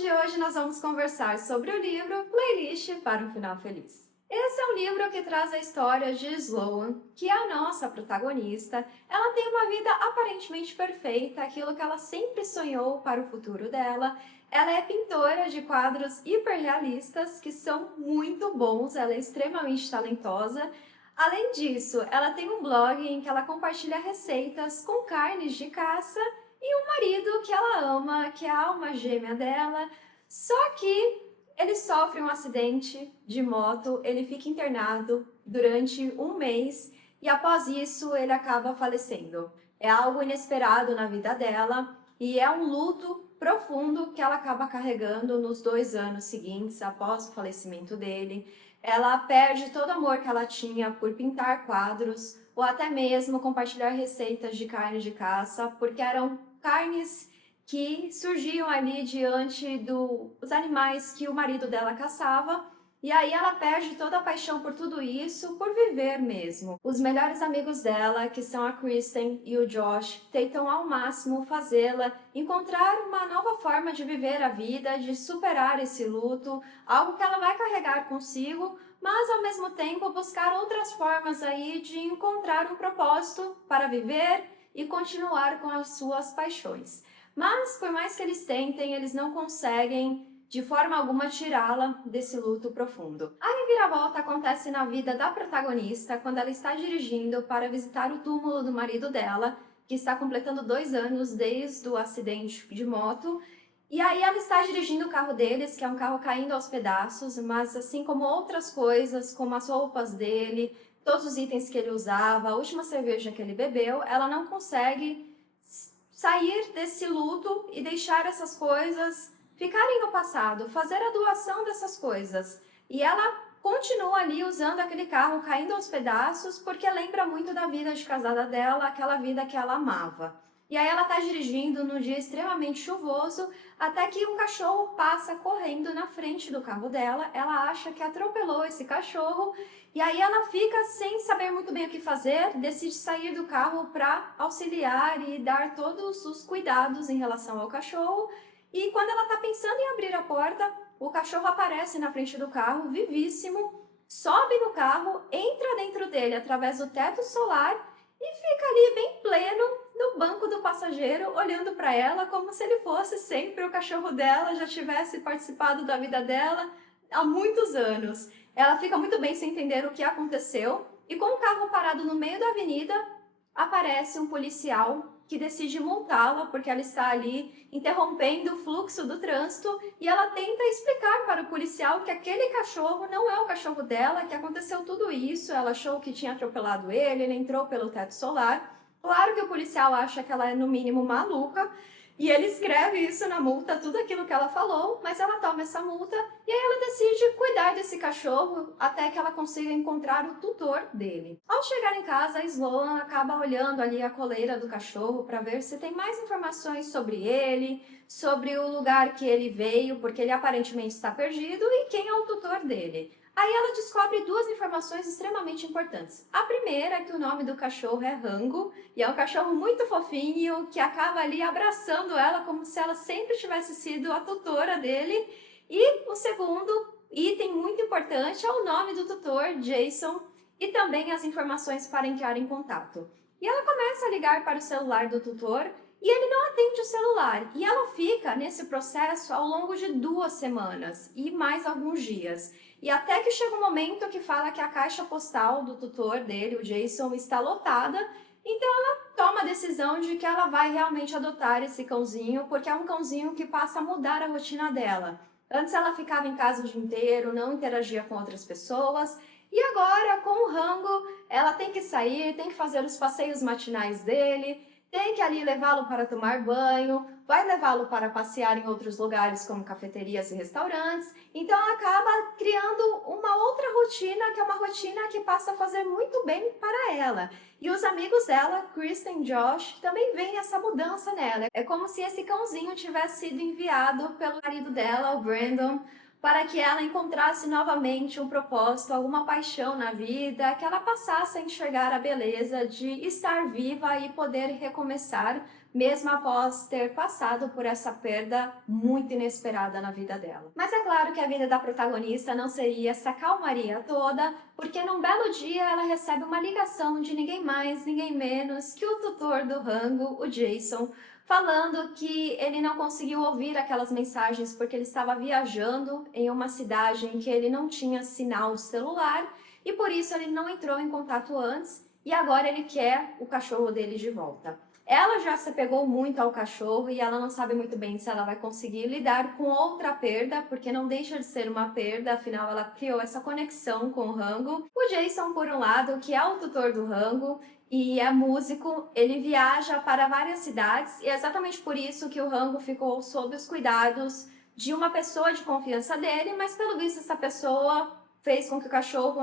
vídeo de hoje nós vamos conversar sobre o livro Playlist para um Final Feliz. Esse é um livro que traz a história de Sloan, que é a nossa protagonista. Ela tem uma vida aparentemente perfeita, aquilo que ela sempre sonhou para o futuro dela. Ela é pintora de quadros hiperrealistas, que são muito bons, ela é extremamente talentosa. Além disso, ela tem um blog em que ela compartilha receitas com carnes de caça e um marido que ela ama, que é a alma gêmea dela. Só que ele sofre um acidente de moto, ele fica internado durante um mês e após isso ele acaba falecendo. É algo inesperado na vida dela e é um luto profundo que ela acaba carregando nos 2 anos seguintes após o falecimento dele. Ela perde todo o amor que ela tinha por pintar quadros ou até mesmo compartilhar receitas de carne de caça, porque eram carnes que surgiam ali diante dos animais que o marido dela caçava, e aí ela perde toda a paixão por tudo isso, por viver mesmo. Os melhores amigos dela, que são a Kristen e o Josh, tentam ao máximo fazê-la encontrar uma nova forma de viver a vida, de superar esse luto, algo que ela vai carregar consigo, mas ao mesmo tempo buscar outras formas aí de encontrar um propósito para viver e continuar com as suas paixões. Mas, por mais que eles tentem, eles não conseguem de forma alguma tirá-la desse luto profundo. A reviravolta acontece na vida da protagonista quando ela está dirigindo para visitar o túmulo do marido dela, que está completando 2 anos desde o acidente de moto. E aí ela está dirigindo o carro deles, que é um carro caindo aos pedaços, mas assim como outras coisas, como as roupas dele, todos os itens que ele usava, a última cerveja que ele bebeu, ela não consegue sair desse luto e deixar essas coisas ficarem no passado, fazer a doação dessas coisas. E ela continua ali usando aquele carro caindo aos pedaços porque lembra muito da vida de casada dela, aquela vida que ela amava. E aí ela está dirigindo num dia extremamente chuvoso, até que um cachorro passa correndo na frente do carro dela. Ela acha que atropelou esse cachorro e aí ela fica sem saber muito bem o que fazer, decide sair do carro para auxiliar e dar todos os cuidados em relação ao cachorro. E quando ela está pensando em abrir a porta, o cachorro aparece na frente do carro, vivíssimo, sobe no carro, entra dentro dele através do teto solar e fica ali bem pleno no banco do passageiro, olhando para ela como se ele fosse sempre o cachorro dela, já tivesse participado da vida dela há muitos anos. Ela fica muito bem sem entender o que aconteceu e com o carro parado no meio da avenida, aparece um policial que decide multá-la porque ela está ali interrompendo o fluxo do trânsito e ela tenta explicar para o policial que aquele cachorro não é o cachorro dela, que aconteceu tudo isso, ela achou que tinha atropelado ele entrou pelo teto solar. Claro que o policial acha que ela é no mínimo maluca e ele escreve isso na multa, tudo aquilo que ela falou, mas ela toma essa multa e aí ela decide cuidar desse cachorro até que ela consiga encontrar o tutor dele. Ao chegar em casa, a Sloan acaba olhando ali a coleira do cachorro para ver se tem mais informações sobre ele, sobre o lugar que ele veio, porque ele aparentemente está perdido, e quem é o tutor dele. Aí ela descobre 2 informações extremamente importantes. A primeira é que o nome do cachorro é Rango, e é um cachorro muito fofinho, que acaba ali abraçando ela como se ela sempre tivesse sido a tutora dele. E o segundo item muito importante é o nome do tutor, Jason, e também as informações para entrar em contato. E ela começa a ligar para o celular do tutor, e ele não atende o celular. E ela fica nesse processo ao longo de 2 semanas e mais alguns dias. E até que chega um momento que fala que a caixa postal do tutor dele, o Jason, está lotada. Então ela toma a decisão de que ela vai realmente adotar esse cãozinho, porque é um cãozinho que passa a mudar a rotina dela. Antes ela ficava em casa o dia inteiro, não interagia com outras pessoas. E agora, com o Rango, ela tem que sair, tem que fazer os passeios matinais dele, tem que ali levá-lo para tomar banho, vai levá-lo para passear em outros lugares como cafeterias e restaurantes. Então ela acaba criando uma outra rotina, que é uma rotina que passa a fazer muito bem para ela. E os amigos dela, Kristen e Josh, também veem essa mudança nela. É como se esse cãozinho tivesse sido enviado pelo marido dela, o Brandon, para que ela encontrasse novamente um propósito, alguma paixão na vida, que ela passasse a enxergar a beleza de estar viva e poder recomeçar, mesmo após ter passado por essa perda muito inesperada na vida dela. Mas é claro que a vida da protagonista não seria essa calmaria toda, porque num belo dia ela recebe uma ligação de ninguém mais, ninguém menos que o tutor do rango, o Jason, falando que ele não conseguiu ouvir aquelas mensagens porque ele estava viajando em uma cidade em que ele não tinha sinal celular e por isso ele não entrou em contato antes e agora ele quer o cachorro dele de volta. Ela já se apegou muito ao cachorro e ela não sabe muito bem se ela vai conseguir lidar com outra perda, porque não deixa de ser uma perda, afinal ela criou essa conexão com o rango. O Jason, por um lado, que é o tutor do rango, e é músico, ele viaja para várias cidades e é exatamente por isso que o rango ficou sob os cuidados de uma pessoa de confiança dele, mas pelo visto essa pessoa fez com que o cachorro,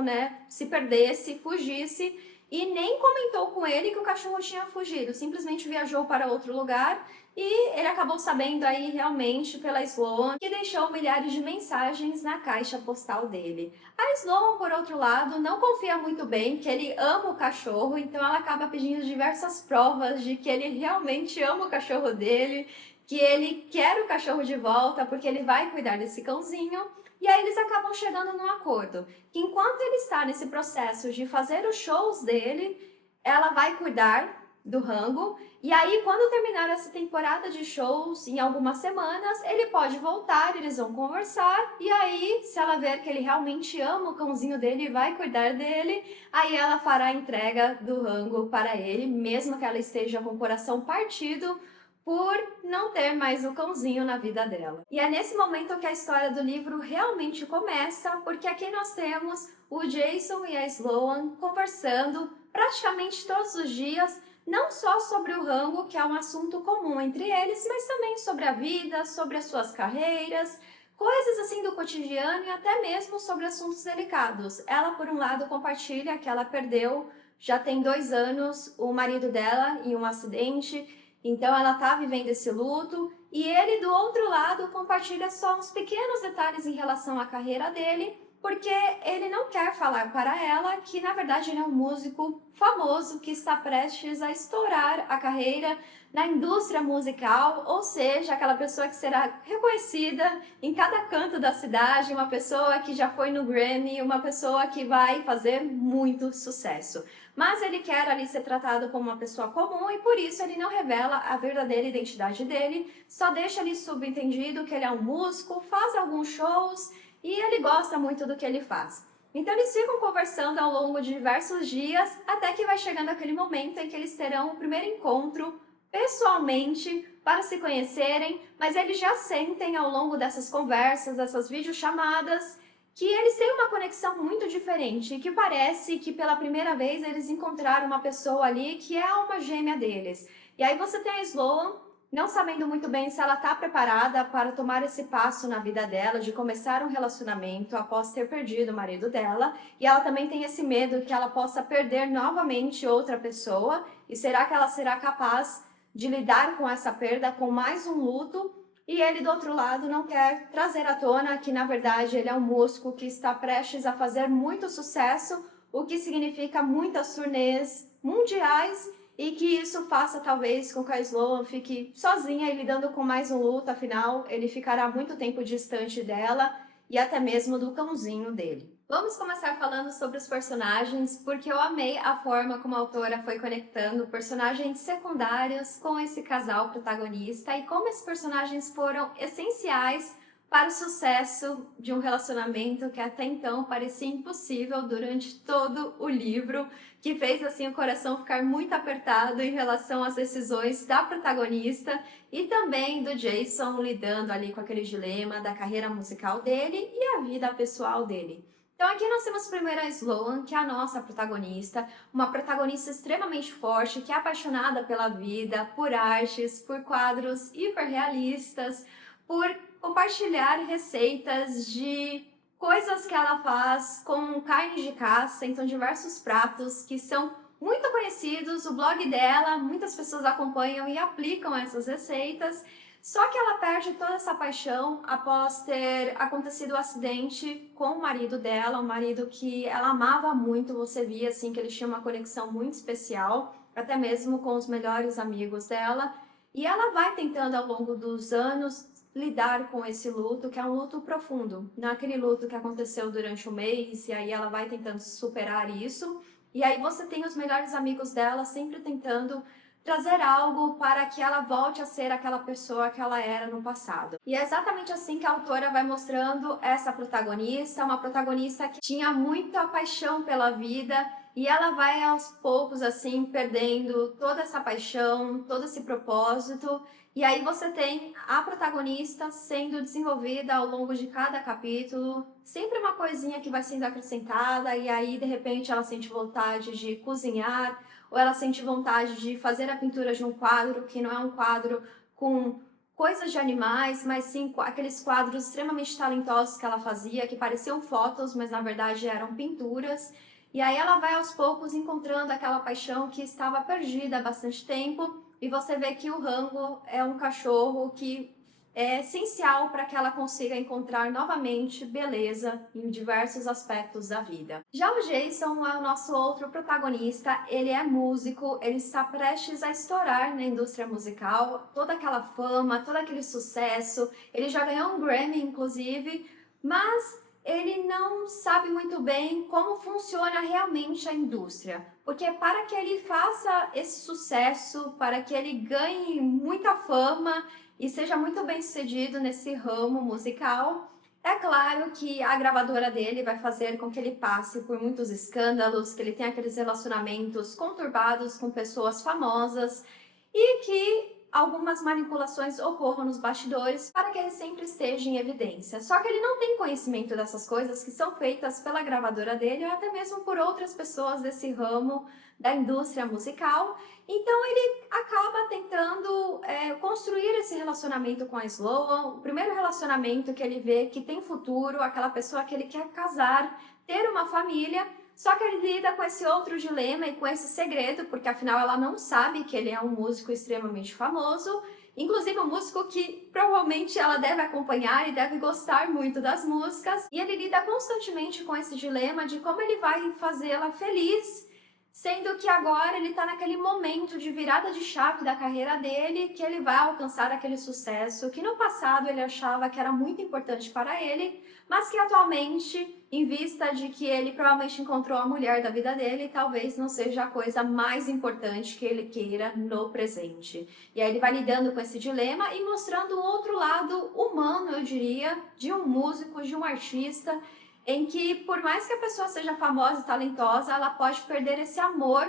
se perdesse, fugisse e nem comentou com ele que o cachorro tinha fugido, simplesmente viajou para outro lugar e ele acabou sabendo aí realmente pela Sloan, que deixou milhares de mensagens na caixa postal dele. A Sloan, por outro lado, não confia muito bem que ele ama o cachorro, então ela acaba pedindo diversas provas de que ele realmente ama o cachorro dele, que ele quer o cachorro de volta porque ele vai cuidar desse cãozinho. E aí eles acabam chegando num acordo, que enquanto ele está nesse processo de fazer os shows dele, ela vai cuidar do rango, e aí quando terminar essa temporada de shows, em algumas semanas, ele pode voltar, eles vão conversar, e aí se ela ver que ele realmente ama o cãozinho dele e vai cuidar dele, aí ela fará a entrega do rango para ele, mesmo que ela esteja com o coração partido, por não ter mais o cãozinho na vida dela. E é nesse momento que a história do livro realmente começa, porque aqui nós temos o Jason e a Sloan conversando praticamente todos os dias, não só sobre o rango, que é um assunto comum entre eles, mas também sobre a vida, sobre as suas carreiras, coisas assim do cotidiano e até mesmo sobre assuntos delicados. Ela, por um lado, compartilha que ela perdeu, já tem 2 anos, o marido dela em um acidente, então ela está vivendo esse luto e ele do outro lado compartilha só uns pequenos detalhes em relação à carreira dele, porque ele não quer falar para ela que na verdade ele é um músico famoso que está prestes a estourar a carreira na indústria musical, ou seja, aquela pessoa que será reconhecida em cada canto da cidade, uma pessoa que já foi no Grammy, uma pessoa que vai fazer muito sucesso. Mas ele quer ali ser tratado como uma pessoa comum e por isso ele não revela a verdadeira identidade dele, só deixa ali subentendido que ele é um músico, faz alguns shows e ele gosta muito do que ele faz. Então eles ficam conversando ao longo de diversos dias, até que vai chegando aquele momento em que eles terão o primeiro encontro pessoalmente para se conhecerem, mas eles já sentem ao longo dessas conversas, dessas videochamadas, que eles têm uma conexão muito diferente, que parece que pela primeira vez eles encontraram uma pessoa ali que é a alma gêmea deles. E aí você tem a Sloan, não sabendo muito bem se ela está preparada para tomar esse passo na vida dela, de começar um relacionamento após ter perdido o marido dela, e ela também tem esse medo que ela possa perder novamente outra pessoa, e será que ela será capaz de lidar com essa perda, com mais um luto? E ele, do outro lado, não quer trazer à tona que, na verdade, ele é um músico que está prestes a fazer muito sucesso, o que significa muitas turnês mundiais e que isso faça, talvez, com que a Sloan fique sozinha e lidando com mais um luto, afinal, ele ficará muito tempo distante dela e até mesmo do cãozinho dele. Vamos começar falando sobre os personagens, porque eu amei a forma como a autora foi conectando personagens secundários com esse casal protagonista e como esses personagens foram essenciais para o sucesso de um relacionamento que até então parecia impossível durante todo o livro, que fez assim o coração ficar muito apertado em relação às decisões da protagonista e também do Jason lidando ali com aquele dilema da carreira musical dele e a vida pessoal dele. Então aqui nós temos primeiro a Sloan, que é a nossa protagonista, uma protagonista extremamente forte, que é apaixonada pela vida, por artes, por quadros hiperrealistas, por compartilhar receitas de coisas que ela faz com carne de caça, então diversos pratos que são muito conhecidos, o blog dela, muitas pessoas acompanham e aplicam essas receitas. Só que ela perde toda essa paixão após ter acontecido o acidente com o marido dela, um marido que ela amava muito, você via assim que eles tinham uma conexão muito especial, até mesmo com os melhores amigos dela. E ela vai tentando ao longo dos anos lidar com esse luto, que é um luto profundo. Não é aquele luto que aconteceu durante um mês, e aí ela vai tentando superar isso. E aí você tem os melhores amigos dela sempre tentando trazer algo para que ela volte a ser aquela pessoa que ela era no passado. E é exatamente assim que a autora vai mostrando essa protagonista, uma protagonista que tinha muita paixão pela vida e ela vai aos poucos assim perdendo toda essa paixão, todo esse propósito. E aí você tem a protagonista sendo desenvolvida ao longo de cada capítulo, sempre uma coisinha que vai sendo acrescentada e aí de repente ela sente vontade de cozinhar, ou ela sente vontade de fazer a pintura de um quadro que não é um quadro com coisas de animais, mas sim aqueles quadros extremamente talentosos que ela fazia, que pareciam fotos, mas na verdade eram pinturas. E aí ela vai aos poucos encontrando aquela paixão que estava perdida há bastante tempo, e você vê que o Rango é um cachorro que é essencial para que ela consiga encontrar novamente beleza em diversos aspectos da vida. Já o Jason é o nosso outro protagonista, ele é músico, ele está prestes a estourar na indústria musical, toda aquela fama, todo aquele sucesso, ele já ganhou um Grammy inclusive, mas ele não sabe muito bem como funciona realmente a indústria, porque para que ele faça esse sucesso, para que ele ganhe muita fama e seja muito bem sucedido nesse ramo musical, é claro que a gravadora dele vai fazer com que ele passe por muitos escândalos, que ele tenha aqueles relacionamentos conturbados com pessoas famosas e que algumas manipulações ocorram nos bastidores para que ele sempre esteja em evidência. Só que ele não tem conhecimento dessas coisas que são feitas pela gravadora dele ou até mesmo por outras pessoas desse ramo da indústria musical. Então ele acaba tentando construir esse relacionamento com a Sloan, o primeiro relacionamento que ele vê que tem futuro, aquela pessoa que ele quer casar, ter uma família. Só que ele lida com esse outro dilema e com esse segredo, porque afinal ela não sabe que ele é um músico extremamente famoso, inclusive um músico que provavelmente ela deve acompanhar e deve gostar muito das músicas, e ele lida constantemente com esse dilema de como ele vai fazê-la feliz, sendo que agora ele está naquele momento de virada de chave da carreira dele, que ele vai alcançar aquele sucesso que no passado ele achava que era muito importante para ele, mas que atualmente, em vista de que ele provavelmente encontrou a mulher da vida dele, talvez não seja a coisa mais importante que ele queira no presente. E aí ele vai lidando com esse dilema e mostrando o outro lado humano, eu diria, de um músico, de um artista, em que por mais que a pessoa seja famosa e talentosa, ela pode perder esse amor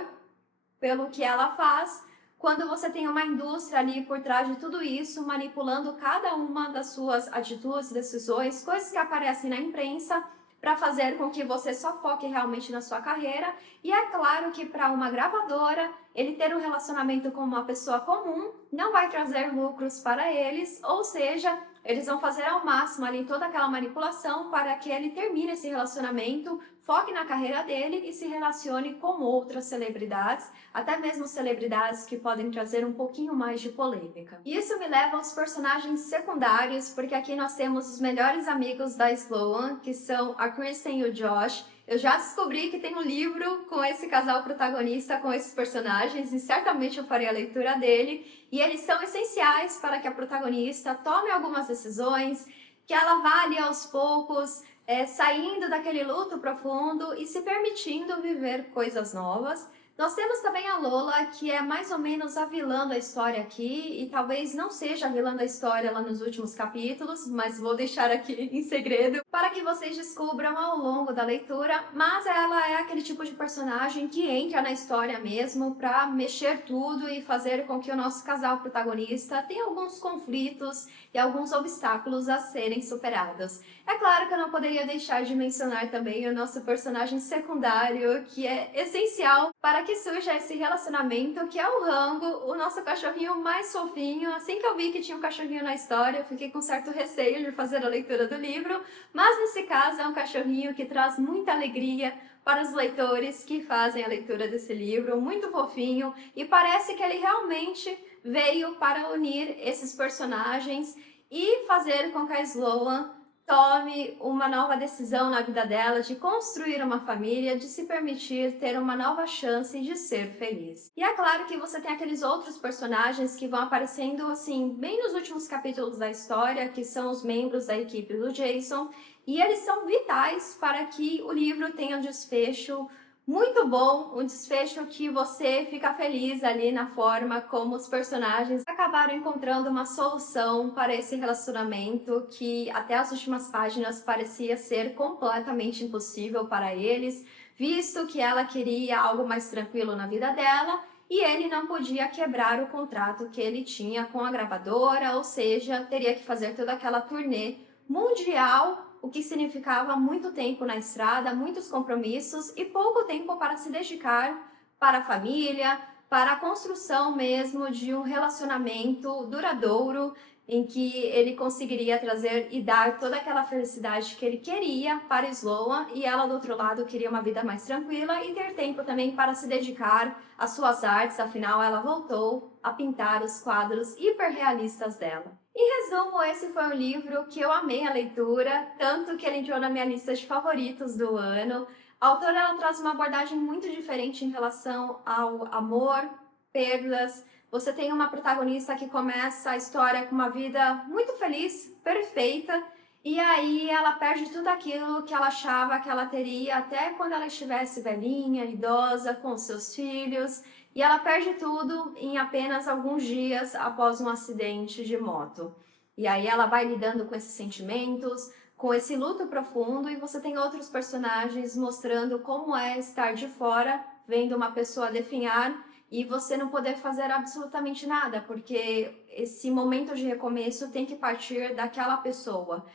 pelo que ela faz, quando você tem uma indústria ali por trás de tudo isso, manipulando cada uma das suas atitudes, decisões, coisas que aparecem na imprensa, para fazer com que você só foque realmente na sua carreira. E é claro que para uma gravadora, ele ter um relacionamento com uma pessoa comum não vai trazer lucros para eles, ou seja, eles vão fazer ao máximo ali toda aquela manipulação para que ele termine esse relacionamento, foque na carreira dele e se relacione com outras celebridades, até mesmo celebridades que podem trazer um pouquinho mais de polêmica. Isso me leva aos personagens secundários, porque aqui nós temos os melhores amigos da Sloan, que são a Kristen e o Josh. Eu já descobri que tem um livro com esse casal protagonista, com esses personagens, e certamente eu farei a leitura dele. E eles são essenciais para que a protagonista tome algumas decisões, que ela vá ali aos poucos, saindo daquele luto profundo e se permitindo viver coisas novas. Nós temos também a Lola, que é mais ou menos a vilã da história aqui, e talvez não seja a vilã da história lá nos últimos capítulos, mas vou deixar aqui em segredo para que vocês descubram ao longo da leitura. Mas ela é aquele tipo de personagem que entra na história mesmo para mexer tudo e fazer com que o nosso casal protagonista tenha alguns conflitos e alguns obstáculos a serem superados. É claro que eu não poderia deixar de mencionar também o nosso personagem secundário, que é essencial para que surja esse relacionamento, que é o Rango, o nosso cachorrinho mais fofinho. Assim que eu vi que tinha um cachorrinho na história, eu fiquei com certo receio de fazer a leitura do livro, mas nesse caso é um cachorrinho que traz muita alegria para os leitores que fazem a leitura desse livro, muito fofinho, e parece que ele realmente veio para unir esses personagens e fazer com que a Sloan tome uma nova decisão na vida dela de construir uma família, de se permitir ter uma nova chance de ser feliz. E é claro que você tem aqueles outros personagens que vão aparecendo assim, bem nos últimos capítulos da história, que são os membros da equipe do Jason, e eles são vitais para que o livro tenha um desfecho muito bom, um desfecho que você fica feliz ali na forma como os personagens acabaram encontrando uma solução para esse relacionamento que até as últimas páginas parecia ser completamente impossível para eles, visto que ela queria algo mais tranquilo na vida dela e ele não podia quebrar o contrato que ele tinha com a gravadora, ou seja, teria que fazer toda aquela turnê mundial, o que significava muito tempo na estrada, muitos compromissos e pouco tempo para se dedicar para a família, para a construção mesmo de um relacionamento duradouro em que ele conseguiria trazer e dar toda aquela felicidade que ele queria para Sloan e ela do outro lado queria uma vida mais tranquila e ter tempo também para se dedicar às suas artes, afinal ela voltou a pintar os quadros hiperrealistas dela. Em resumo, esse foi um livro que eu amei a leitura, tanto que ele entrou na minha lista de favoritos do ano. A autora ela traz uma abordagem muito diferente em relação ao amor, perdas. Você tem uma protagonista que começa a história com uma vida muito feliz, perfeita, e aí ela perde tudo aquilo que ela achava que ela teria até quando ela estivesse velhinha, idosa, com seus filhos. E ela perde tudo em apenas alguns dias após um acidente de moto. E aí ela vai lidando com esses sentimentos, com esse luto profundo, e você tem outros personagens mostrando como é estar de fora, vendo uma pessoa definhar e você não poder fazer absolutamente nada, porque esse momento de recomeço tem que partir daquela pessoa.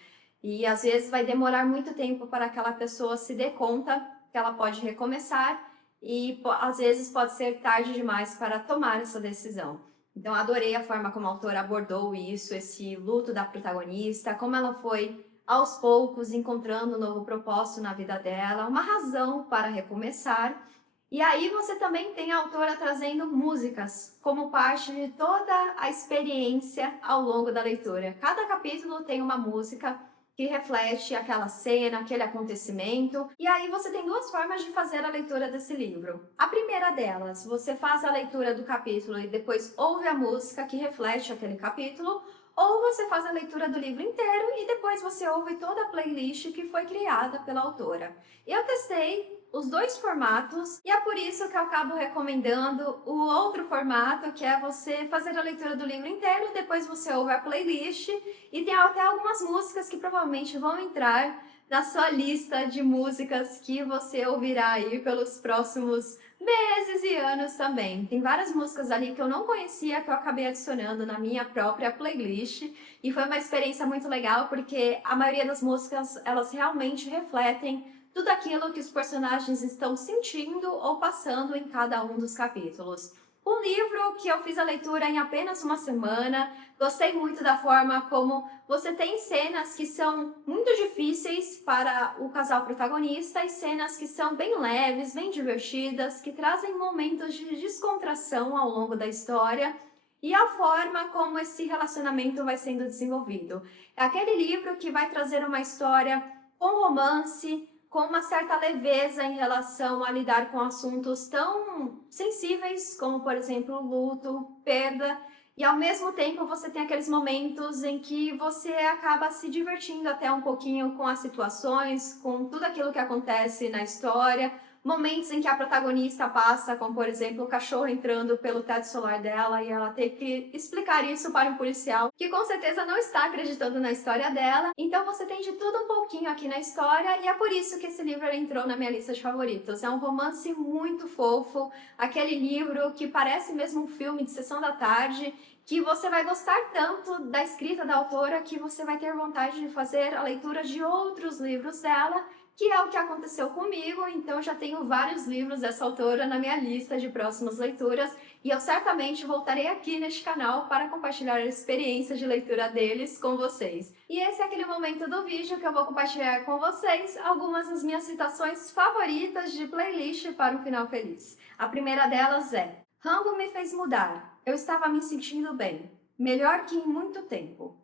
E às vezes vai demorar muito tempo para aquela pessoa se dê conta que ela pode recomeçar e às vezes pode ser tarde demais para tomar essa decisão. Então adorei a forma como a autora abordou isso, esse luto da protagonista, como ela foi aos poucos encontrando um novo propósito na vida dela, uma razão para recomeçar. E aí você também tem a autora trazendo músicas como parte de toda a experiência ao longo da leitura. Cada capítulo tem uma música que reflete aquela cena, aquele acontecimento. E aí você tem duas formas de fazer a leitura desse livro. A primeira delas, você faz a leitura do capítulo e depois ouve a música que reflete aquele capítulo, ou você faz a leitura do livro inteiro e depois você ouve toda a playlist que foi criada pela autora. Eu testei os dois formatos e é por isso que eu acabo recomendando o outro formato, que é você fazer a leitura do livro inteiro, depois você ouve a playlist e tem até algumas músicas que provavelmente vão entrar na sua lista de músicas que você ouvirá aí pelos próximos meses e anos também. Tem várias músicas ali que eu não conhecia, que eu acabei adicionando na minha própria playlist e foi uma experiência muito legal porque a maioria das músicas, elas realmente refletem tudo aquilo que os personagens estão sentindo ou passando em cada um dos capítulos. Um livro que eu fiz a leitura em apenas uma semana, gostei muito da forma como você tem cenas que são muito difíceis para o casal protagonista e cenas que são bem leves, bem divertidas, que trazem momentos de descontração ao longo da história e a forma como esse relacionamento vai sendo desenvolvido. É aquele livro que vai trazer uma história com romance, com uma certa leveza em relação a lidar com assuntos tão sensíveis como, por exemplo, luto, perda, e ao mesmo tempo você tem aqueles momentos em que você acaba se divertindo até um pouquinho com as situações, com tudo aquilo que acontece na história, momentos em que a protagonista passa, como por exemplo o cachorro entrando pelo teto solar dela e ela ter que explicar isso para um policial que com certeza não está acreditando na história dela. Então você tem de tudo um pouquinho aqui na história e é por isso que esse livro entrou na minha lista de favoritos. É um romance muito fofo, aquele livro que parece mesmo um filme de sessão da tarde, que você vai gostar tanto da escrita da autora que você vai ter vontade de fazer a leitura de outros livros dela, que é o que aconteceu comigo. Então já tenho vários livros dessa autora na minha lista de próximas leituras e eu certamente voltarei aqui neste canal para compartilhar a experiência de leitura deles com vocês. E esse é aquele momento do vídeo que eu vou compartilhar com vocês algumas das minhas citações favoritas de playlist para um final feliz. A primeira delas é: Rango me fez mudar, eu estava me sentindo bem, melhor que em muito tempo.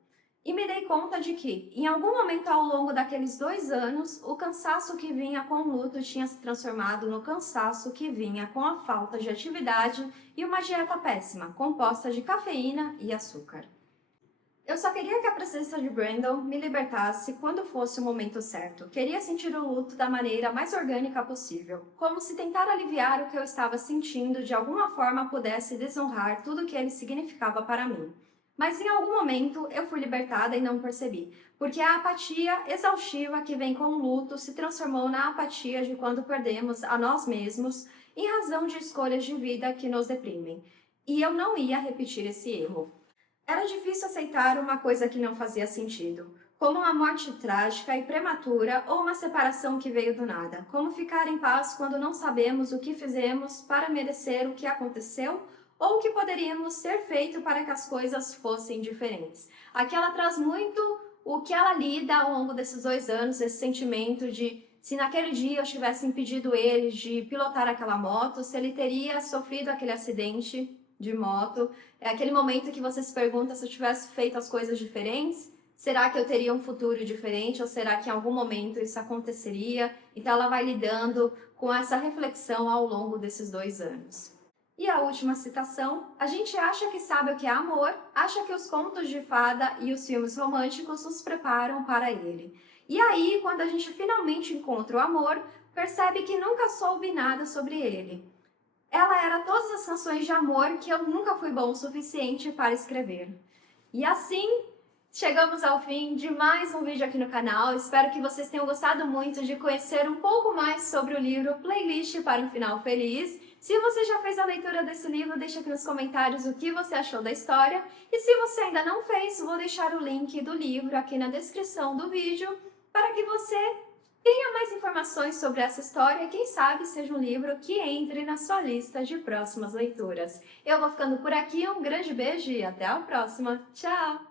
E me dei conta de que, em algum momento ao longo daqueles 2 anos, o cansaço que vinha com o luto tinha se transformado no cansaço que vinha com a falta de atividade e uma dieta péssima, composta de cafeína e açúcar. Eu só queria que a presença de Brandon me libertasse quando fosse o momento certo. Queria sentir o luto da maneira mais orgânica possível, como se tentar aliviar o que eu estava sentindo de alguma forma pudesse desonrar tudo o que ele significava para mim. Mas em algum momento eu fui libertada e não percebi, porque a apatia exaustiva que vem com o luto se transformou na apatia de quando perdemos a nós mesmos em razão de escolhas de vida que nos deprimem. E eu não ia repetir esse erro. Era difícil aceitar uma coisa que não fazia sentido, como uma morte trágica e prematura ou uma separação que veio do nada. Como ficar em paz quando não sabemos o que fizemos para merecer o que aconteceu ou o que poderíamos ter feito para que as coisas fossem diferentes. Aqui ela traz muito o que ela lida ao longo desses 2 anos, esse sentimento de se naquele dia eu tivesse impedido ele de pilotar aquela moto, se ele teria sofrido aquele acidente de moto. É aquele momento que você se pergunta se eu tivesse feito as coisas diferentes, será que eu teria um futuro diferente ou será que em algum momento isso aconteceria? Então ela vai lidando com essa reflexão ao longo desses 2 anos. E a última citação: a gente acha que sabe o que é amor, acha que os contos de fada e os filmes românticos nos preparam para ele. E aí, quando a gente finalmente encontra o amor, percebe que nunca soube nada sobre ele. Ela era todas as canções de amor que eu nunca fui bom o suficiente para escrever. E assim, chegamos ao fim de mais um vídeo aqui no canal. Espero que vocês tenham gostado muito de conhecer um pouco mais sobre o livro Playlist para um Final Feliz. Se você já fez a leitura desse livro, deixa aqui nos comentários o que você achou da história. E se você ainda não fez, vou deixar o link do livro aqui na descrição do vídeo para que você tenha mais informações sobre essa história e quem sabe seja um livro que entre na sua lista de próximas leituras. Eu vou ficando por aqui, um grande beijo e até a próxima. Tchau!